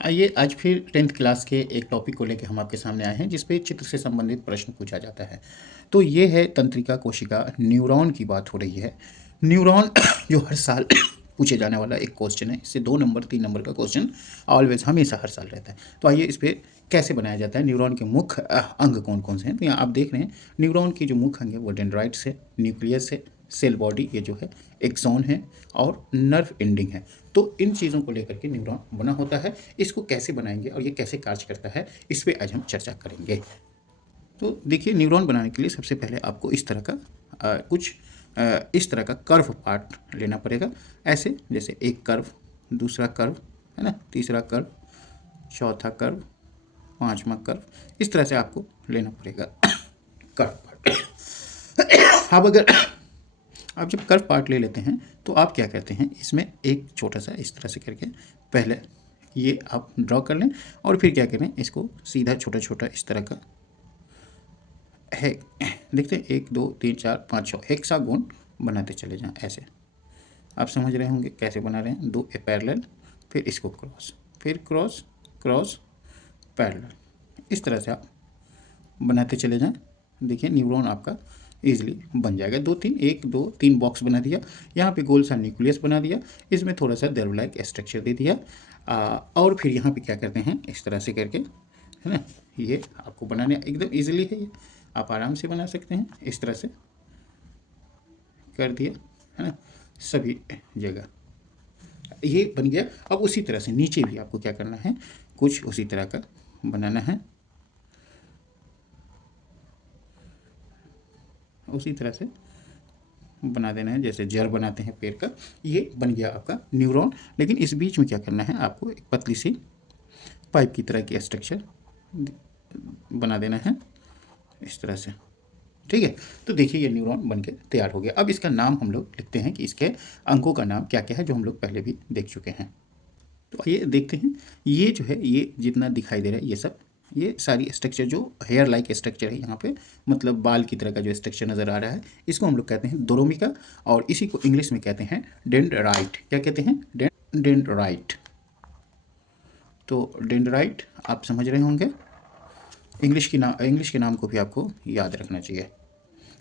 आइए आज फिर 10th क्लास के एक टॉपिक को लेकर हम आपके सामने आए हैं जिस पे चित्र से संबंधित प्रश्न पूछा जाता है। तो ये है तंत्रिका कोशिका न्यूरॉन की बात हो रही है। न्यूरॉन जो हर साल पूछे जाने वाला एक क्वेश्चन है। इससे 2 नंबर 3 नंबर का क्वेश्चन ऑलवेज हमेशा हर साल रहता है। तो आइए इस पर कैसे बनाया जाता है, न्यूरॉन के मुख्य अंग कौन कौन से हैं। तो यहाँ आप देख रहे हैं न्यूरॉन की जो मुख्य अंग है वो डेंड्राइट्स है, न्यूक्लियस है, सेल बॉडी ये जो है, एक्सॉन है और नर्व एंडिंग है। तो इन चीज़ों को लेकर के न्यूरॉन बना होता है। इसको कैसे बनाएंगे और ये कैसे कार्य करता है, इस पे आज हम चर्चा करेंगे। तो देखिए, न्यूरॉन बनाने के लिए सबसे पहले आपको इस तरह का इस तरह का कर्व पार्ट लेना पड़ेगा। ऐसे जैसे एक कर्व, दूसरा कर्व है ना, तीसरा कर्व, चौथा कर्व, पांचवा कर्व, इस तरह से आपको लेना पड़ेगा कर्व पार्ट। अब अगर आप जब कर्व पार्ट ले लेते हैं तो आप क्या कहते हैं, इसमें एक छोटा सा इस तरह से करके पहले ये आप ड्रॉ कर लें और फिर क्या करें, इसको सीधा छोटा छोटा इस तरह का है, देखते हैं 1 2 3 4 5 6 हेक्सागोन बनाते चले जाएं। ऐसे आप समझ रहे होंगे कैसे बना रहे हैं। 2 पैरेलल, फिर इसको क्रॉस, फिर क्रॉस क्रॉस पैरेलल, इस तरह से आप बनाते चले जाएं। देखिए न्यूरॉन आपका ईजिली बन जाएगा। 2 3 1 2 3 बॉक्स बना दिया, यहाँ पे गोल सा न्यूक्लियस बना दिया, इसमें थोड़ा सा दर्व लाइक स्ट्रक्चर दे दिया। और फिर यहाँ पे क्या करते हैं, इस तरह से करके, है ना, ये आपको बनाने एकदम ईजिली है। ये आप आराम से बना सकते हैं, इस तरह से कर दिया, है ना, सभी जगह ये बन गया। अब उसी तरह से नीचे भी आपको क्या करना है, कुछ उसी तरह का बनाना है, उसी तरह से बना देना है जैसे जड़ बनाते हैं पेड़ का। ये बन गया आपका न्यूरॉन। लेकिन इस बीच में क्या करना है, आपको एक पतली सी पाइप की तरह की स्ट्रक्चर बना देना है इस तरह से, ठीक है। तो देखिए ये न्यूरॉन बन के तैयार हो गया। अब इसका नाम हम लोग लिखते हैं कि इसके अंगों का नाम क्या क्या है, जो हम लोग पहले भी देख चुके हैं। तो आइए देखते हैं। ये जो है, ये जितना दिखाई दे रहा है ये सब, ये सारी स्ट्रक्चर जो हेयर लाइक स्ट्रक्चर है यहाँ पे, मतलब बाल की तरह का जो स्ट्रक्चर नज़र आ रहा है, इसको हम लोग कहते हैं द्रोमिका, और इसी को इंग्लिश में कहते हैं डेंड्राइट। क्या कहते हैं, डेंड्राइट। तो डेंड्राइट आप समझ रहे होंगे। इंग्लिश के नाम को भी आपको याद रखना चाहिए।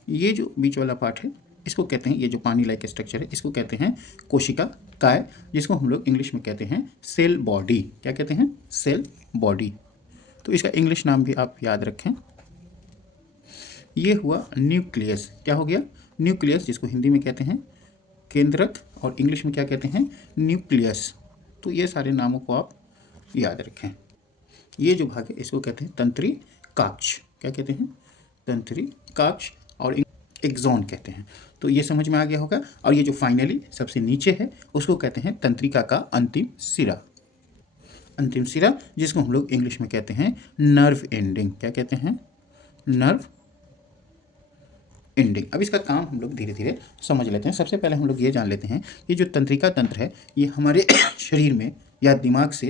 ये जो बीच वाला पार्ट है इसको कहते हैं, ये जो पानी लाइक स्ट्रक्चर है इसको कहते हैं कोशिका काय, जिसको हम लोग इंग्लिश में कहते हैं सेल बॉडी। क्या कहते हैं, सेल बॉडी। तो इसका इंग्लिश नाम भी आप याद रखें। ये हुआ न्यूक्लियस। क्या हो गया, न्यूक्लियस, जिसको हिंदी में कहते हैं केंद्रक और इंग्लिश में क्या कहते हैं, न्यूक्लियस। तो ये सारे नामों को आप याद रखें। ये जो भाग है इसको कहते हैं तंत्रिकाक्ष। क्या कहते हैं, तंत्रिकाक्ष, और एक्सॉन कहते हैं। तो ये समझ में आ गया होगा। और ये जो फाइनली सबसे नीचे है उसको कहते हैं तंत्रिका का अंतिम सिरा। अंतिम सिरा, जिसको हम लोग इंग्लिश में कहते हैं नर्व एंडिंग। क्या कहते हैं, नर्व एंडिंग। अब इसका काम हम लोग धीरे धीरे समझ लेते हैं। सबसे पहले हम लोग ये जान लेते हैं कि जो तंत्रिका तंत्र है ये हमारे शरीर में या दिमाग से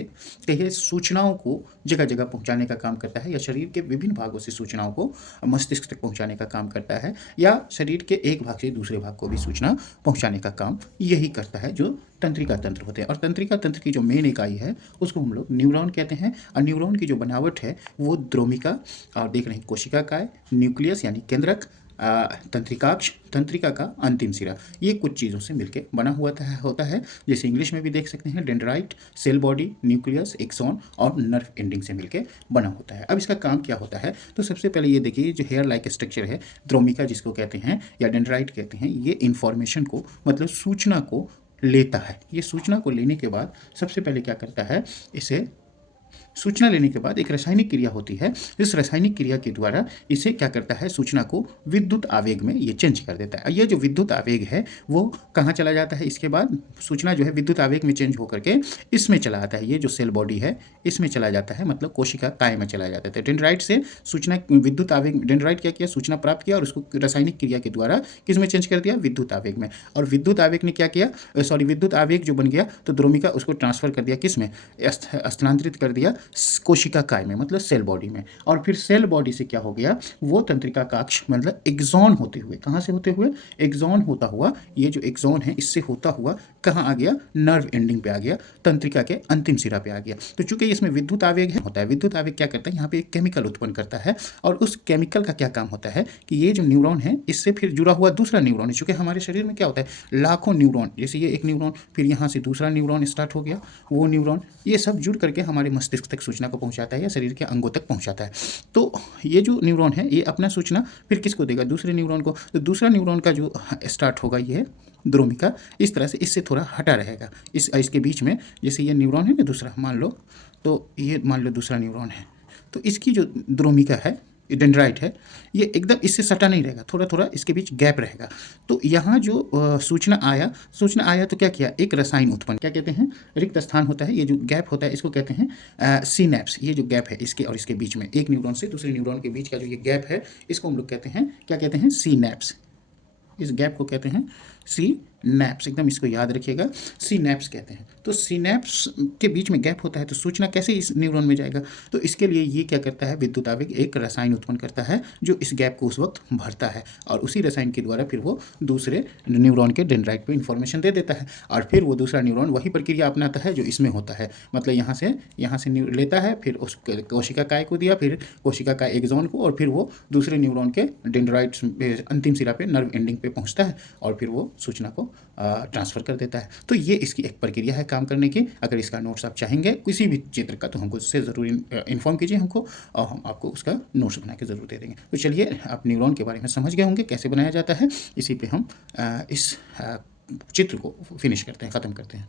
कहीं सूचनाओं को जगह जगह पहुंचाने का काम करता है, या शरीर के विभिन्न भागों से सूचनाओं को मस्तिष्क तक पहुंचाने का काम करता है, या शरीर के एक भाग से दूसरे भाग को भी सूचना पहुंचाने का काम यही करता है जो तंत्रिका तंत्र होते हैं। और तंत्रिका तंत्र की जो मेन इकाई है उसको हम लोग न्यूरॉन कहते हैं। और न्यूरॉन की जो बनावट है वो द्रोमिका, और देख रहे हैं कोशिका काय, न्यूक्लियस यानी केंद्रक, तंत्रिकाक्ष, तंत्रिका का अंतिम सिरा, ये कुछ चीज़ों से मिलकर बना हुआ होता है। जैसे इंग्लिश में भी देख सकते हैं dendrite, cell body, nucleus, axon और नर्व एंडिंग से मिलकर बना होता है। अब इसका काम क्या होता है, तो सबसे पहले ये देखिए, जो हेयर लाइक स्ट्रक्चर है द्रोमिका जिसको कहते हैं या डेंड्राइट कहते हैं, ये इंफॉर्मेशन को, मतलब सूचना को लेता है। ये सूचना को लेने के बाद सबसे पहले क्या करता है, इसे सूचना लेने के बाद एक रासायनिक क्रिया होती है। इस रासायनिक क्रिया के द्वारा इसे क्या करता है, सूचना को विद्युत आवेग में ये चेंज कर देता है। ये जो विद्युत आवेग है वो कहाँ चला जाता है, इसके बाद सूचना जो है विद्युत आवेग में चेंज होकर के इसमें चला आता है। ये जो सेल बॉडी है इसमें चला जाता है, मतलब कोशिका काय में चला जाता है। डेंड्राइट से सूचना विद्युत आवेग, डेंड्राइट क्या किया, सूचना प्राप्त किया और उसको रासायनिक क्रिया के द्वारा किस में चेंज कर दिया, विद्युत आवेग में। और विद्युत आवेग ने क्या किया, विद्युत आवेग जो बन गया तो द्रोमिका उसको ट्रांसफर कर दिया किस में, स्थानांतरित कर दिया कोशिका काय में, मतलब सेल बॉडी में, और फिर सेल बॉडी से क्या हो गया, वो तंत्रिका काक्ष मतलब एक्सॉन होते हुए, कहाँ से होते हुए, एक्सॉन होता हुआ, ये जो एक्सॉन है इससे होता हुआ कहाँ आ गया, नर्व एंडिंग पे आ गया, तंत्रिका के अंतिम सिरा पे आ गया। तो चूंकि इसमें विद्युत आवेग है होता है, विद्युत आवेग क्या करता है, यहाँ पे एक केमिकल उत्पन्न करता है, और उस केमिकल का क्या काम होता है कि ये जो न्यूरॉन है इससे फिर जुड़ा हुआ दूसरा न्यूरॉन है, चूंकि हमारे शरीर में क्या होता है, लाखों न्यूरॉन, जैसे ये एक न्यूरॉन, फिर यहाँ से दूसरा न्यूरॉन स्टार्ट हो गया, वो न्यूरॉन, ये सब जुड़ करके हमारे मस्तिष्क तक सूचना को पहुँचाता है या शरीर के अंगों तक पहुँचाता है। तो ये जो न्यूरॉन है ये अपना सूचना फिर किसको देगा, दूसरे न्यूरॉन को। तो दूसरा न्यूरॉन का जो स्टार्ट होगा ये है ध्रुमिका, इस तरह से इससे थोड़ा हटा रहेगा, इसके बीच में, जैसे ये न्यूरॉन है ना दूसरा, मान लो, तो ये मान लो दूसरा न्यूरॉन है, तो इसकी जो ध्रुमिका है, डेंड्राइट है, ये एकदम इससे सटा नहीं रहेगा, थोड़ा थोड़ा इसके बीच गैप रहेगा। तो यहाँ जो सूचना आया तो क्या किया, एक रसायन उत्पन्न, क्या कहते हैं, रिक्त स्थान होता है, ये जो गैप होता है इसको कहते हैं सिनेप्स। ये जो गैप है इसके और इसके बीच में, एक न्यूरॉन से दूसरे न्यूरॉन के बीच का जो ये गैप है, इसको हम लोग कहते हैं, क्या कहते हैं, सिनेप्स। इस गैप को कहते हैं सिनैप्स, एकदम इसको याद रखिएगा, सिनैप्स कहते हैं। तो सिनैप्स के बीच में गैप होता है, तो सूचना कैसे इस न्यूरॉन में जाएगा, तो इसके लिए ये क्या करता है, विद्युत आवेग एक रसायन उत्पन्न करता है जो इस गैप को उस वक्त भरता है, और उसी रसायन के द्वारा फिर वो दूसरे न्यूरॉन के डेंड्राइट पे इंफॉर्मेशन दे देता है, और फिर वो दूसरा न्यूरॉन वही प्रक्रिया अपनाता है जो इसमें होता है, मतलब यहाँ से लेता है, फिर उस कोशिका काय को दिया, फिर कोशिका काय एक्सॉन को, और फिर वो दूसरे न्यूरॉन के डेंड्राइट अंतिम सिरा पे, नर्व एंडिंग पे पहुँचता है, और फिर वो सूचना को ट्रांसफ़र कर देता है। तो ये इसकी एक प्रक्रिया है काम करने की। अगर इसका नोट्स आप चाहेंगे किसी भी चित्र का, तो हमको उससे ज़रूर इन्फॉर्म कीजिए हमको, और हम आपको उसका नोट्स बना के ज़रूर दे देंगे। तो चलिए, आप न्यूरॉन के बारे में समझ गए होंगे कैसे बनाया जाता है, इसी पे हम इस चित्र को फिनिश करते हैं, ख़त्म करते हैं।